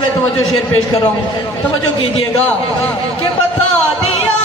काबिल तवज्जो शेर पेश कर रहा हूँ, तवज्जो कीजिएगा कि बता दिया